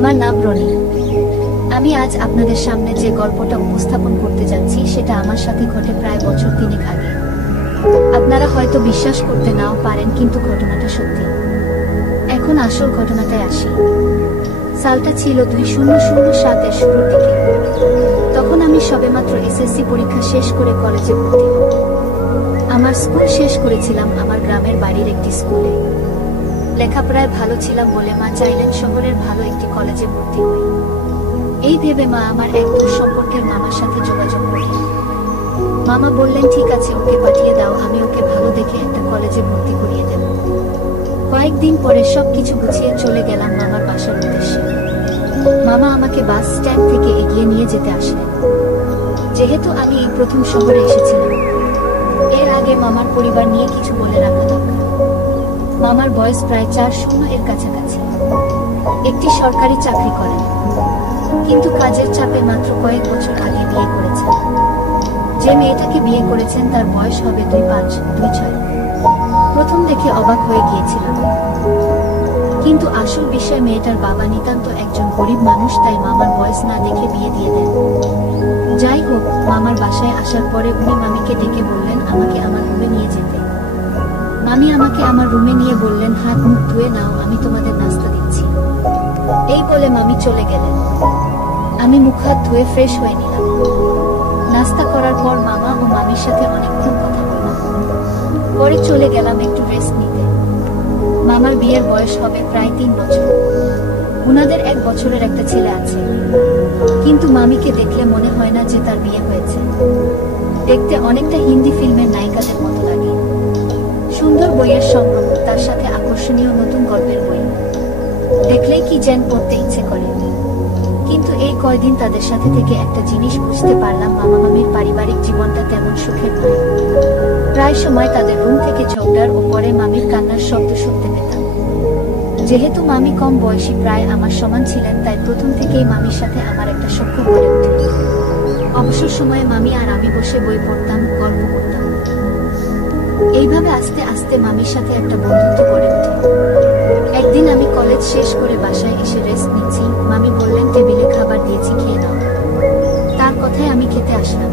আমার নাম রনি। আমি আজ আপনাদের সামনে যে গল্পটা উপস্থাপন করতে যাচ্ছি সেটা আমার সাথে ঘটে প্রায় বছর 3 আগে। আপনারা হয়তো বিশ্বাস করতে নাও পারেন, কিন্তু ঘটনাটা সত্যি। এখন আসল ঘটনাটায় আসি। সালটা ছিল 2007-এর শুরুর দিকে। তখন আমি সবেমাত্র এসএসসি পরীক্ষা শেষ করে কলেজে ভর্তি হই। আমার স্কুল শেষ করেছিলাম আমার গ্রামের বাড়ির একটি স্কুলে। লেখাপড়ায় ভালো ছিলাম বলে মা চাইলেন শহরের ভালো একটি কলেজে ভর্তি হই। এই ভেবে মা আমার এক দূর সম্পর্কের মামার সাথে যোগাযোগ করলেন। মামা বললেন, ঠিক আছে, ওকে পাঠিয়ে দাও, আমি ওকে ভালো দেখে একটা কলেজে ভর্তি করিয়ে দেব। কয়েকদিন পরে সবকিছু গুছিয়ে চলে গেলাম মামার বাসার উদ্দেশ্যে। মামা আমাকে বাস স্ট্যান্ড থেকে এগিয়ে নিয়ে যেতে আসলেন। যেহেতু আমি এই প্রথম শহরে এসেছিলাম, এর আগে মামার পরিবার নিয়ে কিছু বলে রাখা দরকার। মামার বয়স প্রায় 40-এর কাছাকাছি। একটি সরকারি চাকরি করেন, কিন্তু কাজের চাপে মাত্র কয়েক বছর আগে বিয়ে করেছেন। যে মেয়েটাকে বিয়ে করেছেন তার বয়স হবে 25-26। প্রথম দেখে অবাক হয়ে গিয়েছিলাম, কিন্তু আসল বিষয় মেয়েটার বাবা নিতান্ত একজন গরিব মানুষ, তাই মামার বয়স না দেখে বিয়ে দিয়ে দেন। যাই হোক, মামার বাসায় আসার পরে উনি মামিকে ডেকে বললেন আমাকে আমার রুমে নিয়ে যেতে। মামি আমাকে আমার রুমে নিয়ে বললেন, হাত মুখ ধুয়ে নাও, আমি তোমাদের নাস্তা দিচ্ছি। এই বলে মামি চলে গেলেন। আমি মুখ হাত ধুয়ে ফ্রেশ হয়ে নিলাম। নাস্তা করার পর মামা ও মামির সাথে অনেকক্ষণ কথা বললাম। পরে চলে গেলাম একটু রেস্ট নিতে। মামার বিয়ের বয়স হবে প্রায় 3 বছর। উনাদের 1 বছরের একটা ছেলে আছে, কিন্তু মামিকে দেখলে মনে হয় না যে তার বিয়ে হয়েছে। দেখতে অনেকটা হিন্দি ফিল্মের নায়িকাদের মতো লাগে। সুন্দর বইয়ের সংগ্রহ, তার সাথে আকর্ষণীয় নতুন গল্পের বই, দেখলেই কি যেন পড়তে ইচ্ছে করে। কিন্তু এই কয়দিন তাদের সাথে থেকে একটা জিনিস বুঝতে পারলাম, মামা মামির পারিবারিক জীবনটা তেমন সুখের নয়। প্রায় সময় তাদের রুম থেকে ঝগড়ার ও পরে মামির কান্নার শব্দ শুনতে পেতাম। যেহেতু মামি কম বয়সী, প্রায় আমার সমান ছিলেন, তাই প্রথম থেকেই মামির সাথে আমার একটা সখ্য গড়ে ওঠে। অবসর সময়ে মামি আর আমি বসে বই পড়তাম, গল্প করতাম। এইভাবে আস্তে আস্তে মামির সাথে একটা বন্ধুত্ব গড়ে ওঠে। একদিন আমি কলেজ শেষ করে বাসায় এসে রেস্ট নিচ্ছি। মামি বললেন, টেবিলে খাবার দিয়েছি, খেয়ে নাও। তার কথায় আমি খেতে আসলাম।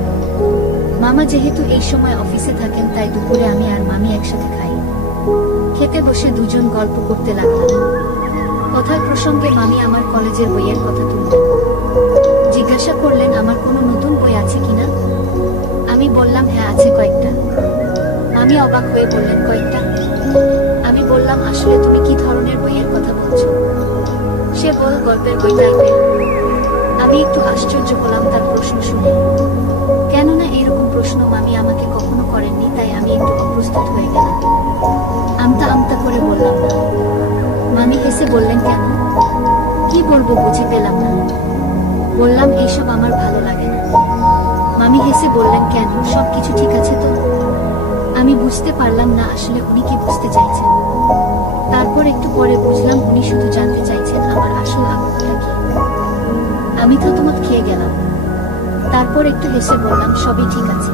মামা যেহেতু এই সময় অফিসে থাকেন, তাই দুপুরে আমি আর মামি একসাথে খাই। খেতে বসে দুজন গল্প করতে লাগলাম। কথার প্রসঙ্গে মামি আমার কলেজের বইয়ের কথা তুললেন। জিজ্ঞাসা করলেন আমার কোনো নতুন বই আছে কিনা। আমি বললাম, হ্যাঁ আছে কয়েকটা। মামি অবাক হয়ে বললেন, কয়েকটা? আমি বললাম, আসলে তুমি কি ধরনের বইয়ের কথা বলছো? সে বলল, গল্পের বই টাইপের। আমি একটু আশ্চর্য হলাম তার প্রশ্ন শুনে, কেননা এরকম প্রশ্ন মামি আমাকে কখনো করেননি, তাই আমি একটু অপ্রস্তুত হয়ে গেলাম। আমতা আমতা করে বললাম না। মামি হেসে বললেন, কেন? কি বলবো বুঝে পেলাম না। বললাম, এইসব আমার ভালো লাগে না। মামি হেসে বললেন, কেন, সবকিছু ঠিক আছে তো? আমি বুঝতে পারলাম না আসলে উনি কি বুঝতে চাইছেন। তারপর একটু পরে বুঝলাম উনি শুধু জানতে চাইছেন আমার আসল আগ্রহটা কি। আমি থতমত খেয়ে গেলাম। তারপর একটু হেসে বললাম, সবই ঠিক আছে।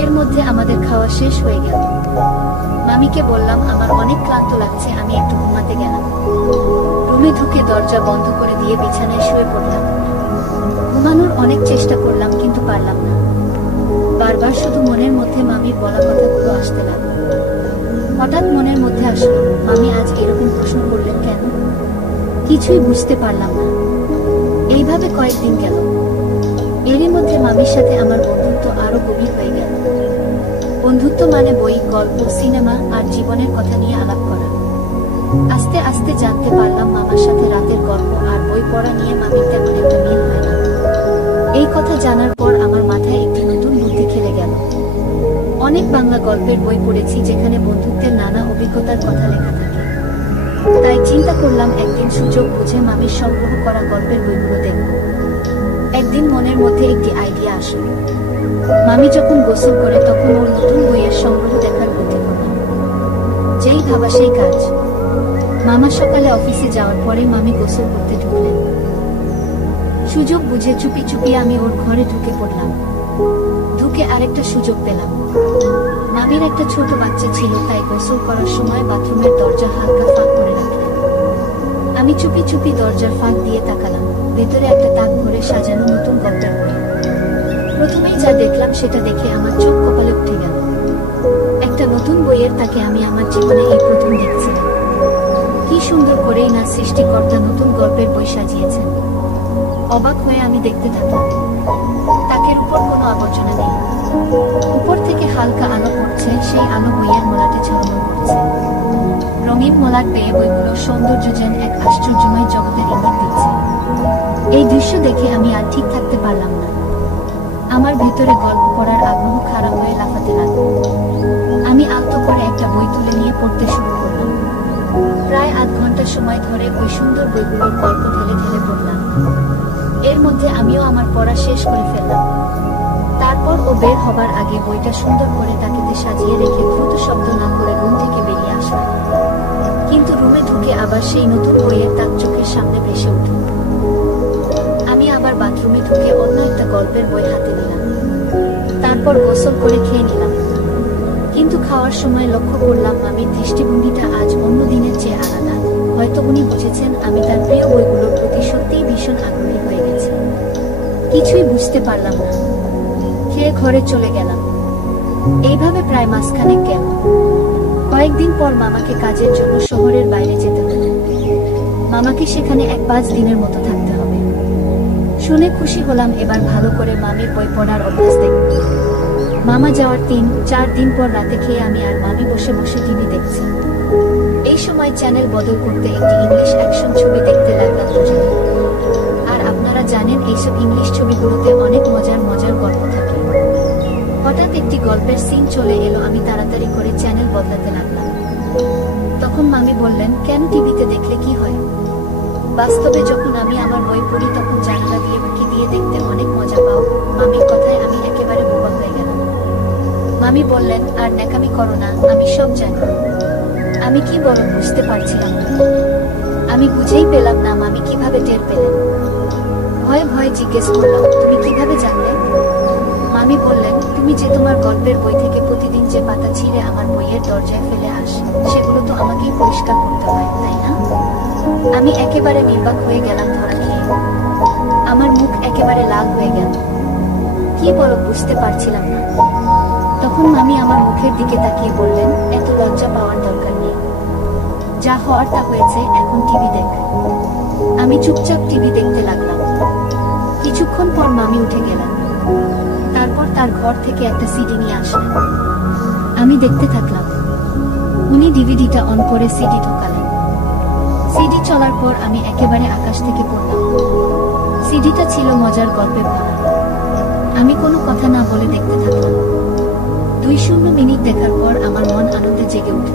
এর মধ্যে আমাদের খাওয়া শেষ হয়ে গেল। মামিকে বললাম, আমার অনেক ক্লান্ত লাগছে, আমি একটু ঘুমাতে গেলাম। রুমে ঢুকে দরজা বন্ধ করে দিয়ে বিছানায় শুয়ে পড়লাম। ঘুমানোর অনেক চেষ্টা করলাম, কিন্তু পারলাম না। বারবার শুধু মনের মধ্যে মামির বলা কথাগুলো আসতে লাগলো। হঠাৎ মনের মধ্যে আসলো, মামি আজ এরকম প্রশ্ন করলেন কেন? কিছুই বুঝতে পারলাম না। এইভাবে কয়েকদিন গেল। এরই মধ্যে মামির সাথে আমার বন্ধুত্ব আরো গভীর হয়ে গেল। বন্ধুত্ব মানে বই, গল্প, সিনেমা আর জীবনের কথা নিয়ে আলাপ করা। আস্তে আস্তে জানতে পারলাম মামার সাথে রাতের গল্প আর বই পড়া নিয়ে মামির তেমন একটা মিল হয় না। এই কথা জানার পর আমার মাথায় একটি নতুন বুদ্ধি খেলে গেল। অনেক বাংলা গল্পের বই পড়েছি যেখানে বন্ধুত্বের নানা অভিজ্ঞতার কথা লেখা থাকে। তাই চিন্তা করলাম একদিন সুযোগ বুঝে মামির সংগ্রহ করা গল্পের বইগুলো দেখব। একদিন মনের মধ্যে একটি আইডিয়া আসলো। মামি যখন গোসল করে তখন ওর নতুন বইয়ের সংগ্রহ দেখার বুদ্ধি করলাম। যেই ভাবা সেই কাজ। মামা সকালে অফিসে যাওয়ার পরে মামি গোসল করতে ঢুকলেন। সুযোগ বুঝে চুপি চুপি আমি ওর ঘরে ঢুকে পড়লাম। ঢুকে আরেকটা সুযোগ পেলাম। মামির একটা ছোট বাচ্চা ছিল, তাই গোসল করার সময় বাথরুমের দরজা হালকা ফাঁক করে রাখলেন। আমি চুপি চুপি দরজার ফাঁক দিয়ে তাকালাম। ভেতরে একটা তাক ভরে সাজানো নতুন গল্পের বই। প্রথমেই যা দেখলাম সেটা দেখে আমার চোখ কপালে উঠে গেল। একটা নতুন বইয়ের তাকে আমি আমার জীবনে এই প্রথম দেখছিলাম। কি সুন্দর করেই না সৃষ্টিকর্তা নতুন গল্পের বই সাজিয়েছেন। অবাক হয়ে আমি দেখতে থাকলাম। তাকের উপর কোনো আবর্জনা নেই। উপর থেকে হালকা আলো পড়ছে, সেই আলো বইয়ের মোলাটে ঝলমল করছে। রঙিন মোলাট পেয়ে বইগুলোর সৌন্দর্য যেন এক আশ্চর্যময় জগতের ইঙ্গিত দিচ্ছে। এই দৃশ্য দেখে আমি আর ঠিক থাকতে পারলাম না। আমার ভেতরে গল্প পড়ার আগ্রহ খারাপ হয়ে লাফাতে লাগলো। আমি আলতো করে একটা বই তুলে নিয়ে পড়তে শুরু করলাম। প্রায় আধ ঘন্টা সময় ধরে ওই সুন্দর বইগুলোর গল্প ঢেলে ঢেলে পড়লাম। এর মধ্যে আমিও আমার পড়া শেষ করে ফেললাম। তারপর ও বের হবার আগে বইটা সুন্দর করে তাকিতে সাজিয়ে রেখে দ্রুত শব্দ না করে রুম থেকে বেরিয়ে আসলাম। কিন্তু রুমে ঢুকে আবার সেই নতুন বইয়ের তাক চোখের সামনে ভেসে উঠল। আমি আবার বাথরুমে ঢুকে অন্য একটা গল্পের বই হাতে নিলাম। তারপর গোসল করে খেয়ে নিলাম। কিন্তু খাওয়ার সময় লক্ষ্য করলাম মামির দৃষ্টিভঙ্গিটা আজ অন্য দিনের চেয়ে আলাদা। হয়তো উনি বুঝেছেন আমি তার প্রিয় বইগুলোর প্রতি সত্যিই ভীষণ আগ্রহী হয়ে গেছি। কিছুই বুঝতে পারলাম না। খেয়ে ঘরে চলে গেলাম। এইভাবে প্রায় মাসখানেক গেল। কয়েকদিন পর মামাকে কাজের জন্য শহরের বাইরে যেতে হলো। মামাকে সেখানে 5 দিনের মতো থাকতে হবে। শুনে খুশি হলাম। এবার ভালো করে মামির বই পড়ার অভ্যাস দেখব। মামা যাওয়ার 3-4 দিন পর রাতে খেয়ে আমি আর মামি বসে বসে টিভি দেখছি। এই সময় চ্যানেল বদল করতে একটি ইংলিশ অ্যাকশন ছবি দেখতে লাগলাম দুজনে। আর আপনারা জানেন এইসব ইংলিশ ছবিগুলোতে অনেক মজার মজার গল্প থাকে। হঠাৎ একটি গল্পের সিন চলে এলো। আমি তাড়াতাড়ি করে চ্যানেল বদলাতে লাগলাম। তখন মামি বললেন, কেন টিভিতে দেখলে কি হয়? বাস্তবে যখন আমি আমার বই পড়ি তখন জানালা দিয়ে উঁকি দিয়ে দেখতে অনেক মজা পাও। মামির কথায় আমি একেবারে বোবা হয়ে গেলাম। মামি বললেন, আর ন্যাকামি করো না, আমি সব জানি। আমি কি বলো বুঝতে পারছিলাম না। আমি বুঝেই পেলাম না মামি কিভাবে টের পেলেন। ভয়ে ভয়ে জিজ্ঞেস করলাম, তুমি কিভাবে জানলে? মামি বললেন, তুমি যে তোমার গল্পের বই থেকে প্রতিদিন যে পাতা ছিঁড়ে আমার বইয়ের দরজায় ফেলে আস, সেগুলো তো আমাকেই পরিষ্কার করতে হয়, তাই না? আমি একেবারে নির্বাক হয়ে গেলাম ধরা খেয়ে। আমার মুখ একেবারে লাল হয়ে গেল। কি বলো বুঝতে পারছিলাম না। তখন মামি আমার মুখের দিকে তাকিয়ে বললেন, এত লজ্জা পাওয়ার দরকার নেই। যা হওয়ার তা হয়েছে, এখন টিভি দেখ। আমি চুপচাপ টিভি দেখতে লাগলাম। কিছুক্ষণ পর মামি উঠে গেলেন। তারপর তার ঘর থেকে একটা সিডি নিয়ে আসলেন। আমি দেখতে থাকলাম। উনি ডিভিডিটা অন করে সিডি ঢোকালেন। সিডি চলার পর আমি একেবারে আকাশ থেকে পড়লাম। সিডিটা ছিল মজার গল্পে ভরা। আমি কোনো কথা না বলে দেখতে থাকলাম। 2 মিনিট দেখার পর আমার মন আনন্দে জেগে উঠল।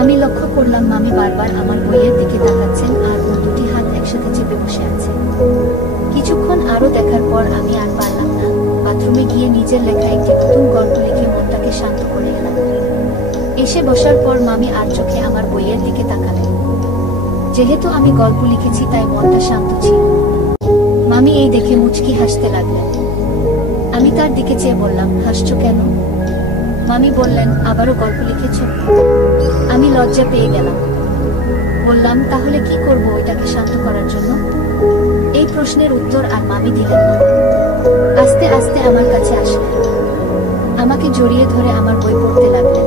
আমি লক্ষ্য করলাম মামি বারবার আমার বইয়ের দিকে তাকাচ্ছেন আর ওর 2টি হাত একসাথে চেপে বসে আছে। কিছুক্ষণ আরো দেখার পর আমি আর পারলাম না। বাথরুমে গিয়ে নিজের লেখা একটি নতুন গল্প লিখে মনটাকে শান্ত করে এলাম। এসে বসার পর মামি আর চোখে আমার বইয়ের দিকে তাকালেন। যেহেতু আমি গল্প লিখেছি তাই মনটা শান্ত ছিল। মামি এই দেখে মুচকি হাসতে লাগলেন। আমি তার দিকে চেয়ে বললাম, হাসছো কেন? মামি বললেন, আবারও গল্প লিখেছ? আমি লজ্জা পেয়ে গেলাম। বললাম, তাহলে কি করব ওইটাকে শান্ত করার জন্য? এই প্রশ্নের উত্তর আর মামি দিলেন না। আস্তে আস্তে আমার কাছে আসলেন। আমাকে জড়িয়ে ধরে আমার বই পড়তে লাগলেন।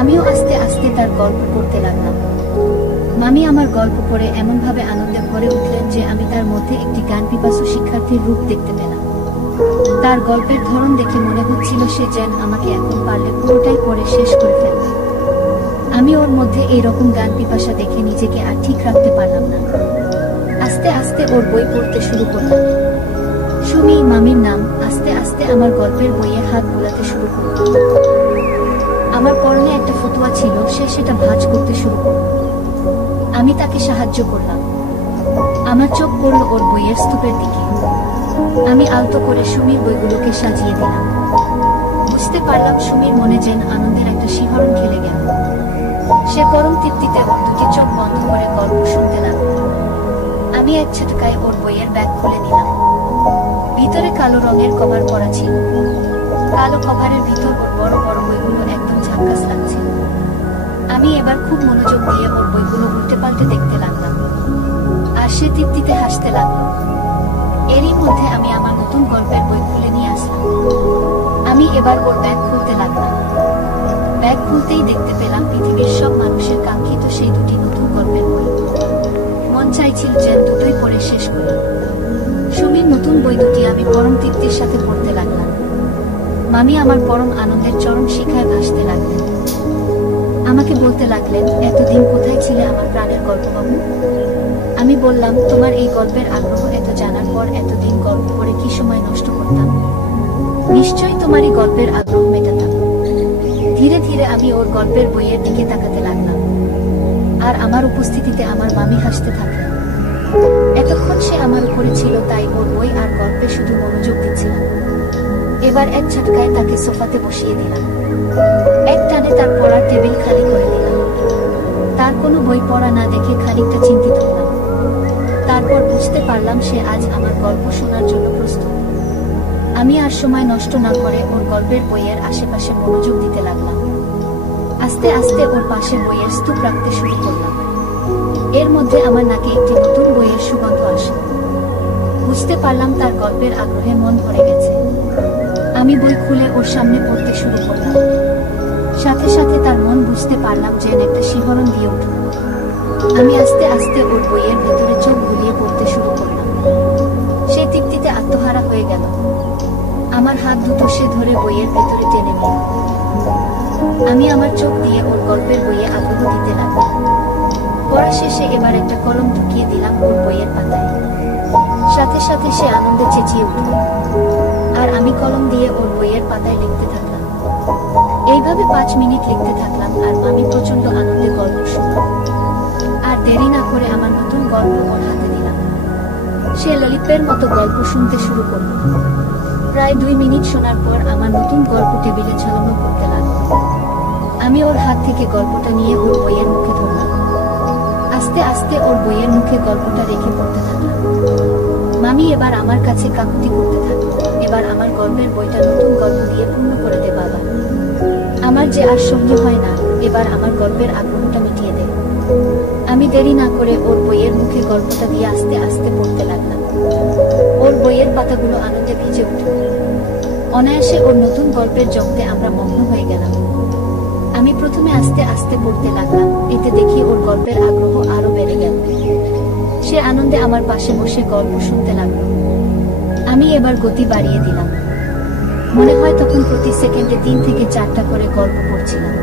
আমিও আস্তে আস্তে তার গল্প পড়তে লাগলাম। মামি আমার গল্প পড়ে এমনভাবে আনন্দে ভরে উঠলেন যে আমি তার মধ্যে একটি গানপিপাসু শিক্ষার্থীর রূপ দেখতে পেলাম। তার গল্পের ধরন দেখে মনে হচ্ছিল সে যেন আমাকে এখন পারলে পুরোটাই পড়ে শেষ করে ফেলবে। আমি ওর মধ্যে এইরকম গানপিপাসা দেখে নিজেকে আর ঠিক রাখতে পারলাম না। আস্তে আস্তে ওর বই পড়তে শুরু করলাম। সুমি মামির নাম। আস্তে আস্তে আমার গল্পের বইয়ে হাত বোলাতে শুরু করল। আমার পরনে একটা ফতুয়া ছিল, সে সেটা ভাঁজ করতে শুরু করল। আমি তাকে সাহায্য করলাম। আমার চোখ পড়ল ওর বইয়ের স্তূপের দিকে। আমি আলতো করে সুমির বইগুলোকে সাজিয়ে দিলাম। বুঝতে পারলাম সুমির মনে যেন আনন্দের একটা শিহরণ খেলে গেল। সে পরম তৃপ্তিতে ওর 2টি চোখ বন্ধ করে গল্প শুনতে লাগল। আমি এক ঝটকায় ওর বইয়ের ব্যাগ খুলে নিলাম। ভিতরে কালো রঙের কভার করা ছিল। কালো কভারের ভিতর ওর বড় বড় বইগুলো একদম ঝাক্কাস লাগছিল। আমি এবার খুব মনোযোগ দিয়ে ওর বইগুলো উল্টে পাল্টে দেখতে লাগলাম, আর সে তৃপ্তিতে হাসতে লাগলো। এরই মধ্যে আমি আমার নতুন গল্পের বই খুলে নিয়ে আসলাম। আমি এবার ওর ব্যাগ খুলতে লাগলাম। ব্যাগ খুলতেই দেখতে পেলাম পৃথিবীর সব মানুষের কাঙ্ক্ষিত সেই দুটি নতুন গল্পের বই। মন চাইছিল যে দুটোই পড়ে শেষ করি। সুমির নতুন বই দুটি আমি পরম তৃপ্তির সাথে পড়তে লাগলাম। মামি আমার পরম আনন্দের চরম শিখায় ভাসতে লাগলেন। আমাকে বলতে লাগলেন, এতদিন কোথায় ছিলে আমার প্রাণের গল্পবাবু? আমি বললাম, তোমার এই গল্পের আগ্রহ এত জানার পর এতদিন গল্প পড়ে কি সময় নষ্ট করতাম? নিশ্চয়ই তোমারই গল্পের আগ্রহ মেটাতাম। ধীরে ধীরে আমি ওর গল্পের বইয়ের দিকে তাকাতে লাগলাম, আর আমার উপস্থিতিতে আমার মামি হাসতে থাকলেন। এতক্ষণ সে আমার উপরে ছিল, তাই ওর বই আর গল্পে শুধু মনোযোগ দিচ্ছিলাম। এবার এক ঝটকায় তাকে সোফাতে বসিয়ে দিলাম। এক টানে তার পড়ার টেবিল খালি করে দিলাম। তার কোনো বই পড়া না দেখে খানিকটা চিন্তিত হলাম। তারপর বুঝতে পারলাম সে আজ আমার গল্প শোনার জন্য প্রস্তুত। আমি আর সময় নষ্ট না করে ওর গল্পের বইয়ের আশেপাশে মনোযোগ দিতে লাগলাম। আস্তে আস্তে ওর পাশে বইয়ের স্তূপ রাখতে শুরু করলাম। এর মধ্যে আমার নাকে একটি নতুন বইয়ের সুগন্ধ আসে। বুঝতে পারলাম তার গল্পের আগ্রহে মন ভরে গেছে। আমি বই খুলে ওর সামনে পড়তে শুরু করলাম। সাথে সাথে তার মন বুঝতে পারলাম যে একটা শিহরণ দিয়ে উঠল। আমি আস্তে আস্তে ওর বইয়ের ভেতরে চোখ বুলিয়ে পড়তে শুরু করলাম। সে তৃপ্তিতে আত্মহারা হয়ে গেল। আমার হাত দুটো সে ধরে বইয়ের ভেতরে টেনে নিল। আমি আমার চোখ দিয়ে ওর গল্পের বইয়ে আগ্রহ দিতে লাগলাম। পড়া শেষে এবার একটা কলম ঢুকিয়ে দিলাম ওর বইয়ের পাতায়। সাথে সাথে সে আনন্দে চেঁচিয়ে উঠল, আর আমি কলম দিয়ে ওর বইয়ের পাতায় লিখতে থাকলাম। এইভাবে 5 মিনিট লিখতে থাকলাম, আর মামি প্রচন্ড আনন্দে গল্প শুনল। আর দেরি না করে আমার নতুন গল্প ওর হাতে দিলাম। সে ললিপের মতো গল্প শুনতে শুরু করল। প্রায় 2 মিনিট শোনার পর আমার নতুন গল্প টেবিলে ঝালানো করতে লাগলো। আমি ওর হাত থেকে গল্পটা নিয়ে ওর বইয়ের মুখে ধরলাম। আস্তে আস্তে ওর বইয়ের মুখে গল্পটা রেখে পড়তে থাকলাম। মামি এবার আমার কাছে কাকুতি করতে থাকলো, এবার আমার গল্পের বইটা নতুন গল্প দিয়ে পূর্ণ করে দে বাবা। আমার যে আর সহ্য হয় না, এবার আমার গল্পের আগ্রহটা মিটিয়ে দে। আমি দেরি না করে ওর বইয়ের মুখে গল্পটা দিয়ে আস্তে আস্তে পড়তে লাগলাম। ওর বইয়ের পাতাগুলো আনন্দে ভিজে উঠল। অনায়াসে ওর নতুন গল্পের জগতে আমরা মগ্ন হয়ে গেলাম। আমি প্রথমে আস্তে আস্তে পড়তে লাগলাম, এতে দেখি ওর গল্পের আগ্রহ আরো বেড়ে গেল। সে আনন্দে আমার পাশে বসে গল্প শুনতে লাগলো। আমি এবার গতি বাড়িয়ে দিলাম। মনে হয় তখন প্রতি সেকেন্ডে 3 থেকে 4টা করে গল্প পড়ছিলাম।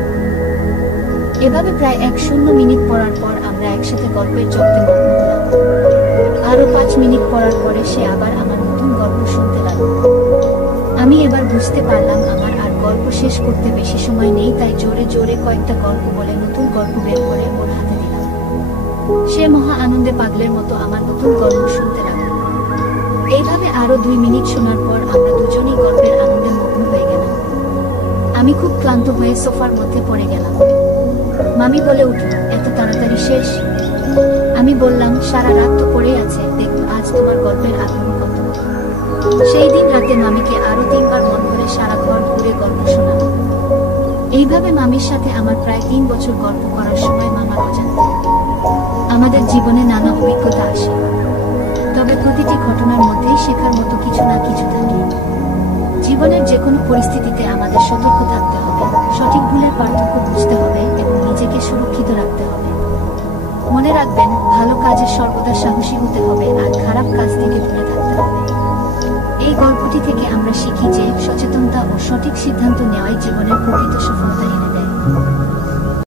এভাবে প্রায় 1 মিনিট পড়ার পর আমরা একসাথে গল্পের জগতে মগ্ন হলাম। আরো 5 মিনিট পড়ার পরে সে আবার আমার নতুন গল্প শুনতে লাগলো। আমি এবার বুঝতে পারলাম আমার আর গল্প শেষ করতে বেশি সময় নেই, তাই জোরে জোরে কয়েকটা গল্প বলে নতুন গল্প বের করে ওর হাতে দিলাম। সে মহা আনন্দে পাগলের মতো আমার নতুন গল্প শুনতে লাগলো। এইভাবে আরো 2 মিনিট শোনার পর আমরা দুজনেই গল্পের আনন্দে মগ্ন হয়ে গেলাম। আমি খুব ক্লান্ত হয়ে সোফার মধ্যে পড়ে গেলাম। মামি বলে উঠল, এত তাড়াতাড়ি শেষ? আমি বললাম, সারা রাত তো পড়ে আছে, দেখুন আজ তোমার গল্পের আগ্রহ কত। সেই দিন রাতে মামিকে আরো 3 বার মন ভরে সারা ঘর ঘুরে গল্প শোনালো। এইভাবে মামির সাথে আমার প্রায় 3 বছর গল্প করার সময় মামার অজান্তে আমাদের জীবনে নানা অভিজ্ঞতা আসে। তবে প্রতিটি ঘটনার মধ্যেই শেখার মতো কিছু না কিছু থাকে। জীবনের যে কোনো পরিস্থিতিতে আমাদের সতর্ক থাকতে হবে, সঠিক ভুলের পার্থক্য বুঝতে হবে এবং নিজেকে সুরক্ষিত রাখতে হবে। মনে রাখবেন, ভালো কাজে সর্বদা সাহসী হতে হবে আর খারাপ কাজ থেকে দূরে থাকতে হবে। এই গল্পটি থেকে আমরা শিখি যে সচেতনতা ও সঠিক সিদ্ধান্ত নেওয়াই জীবনের প্রকৃত সফলতা এনে দেয়।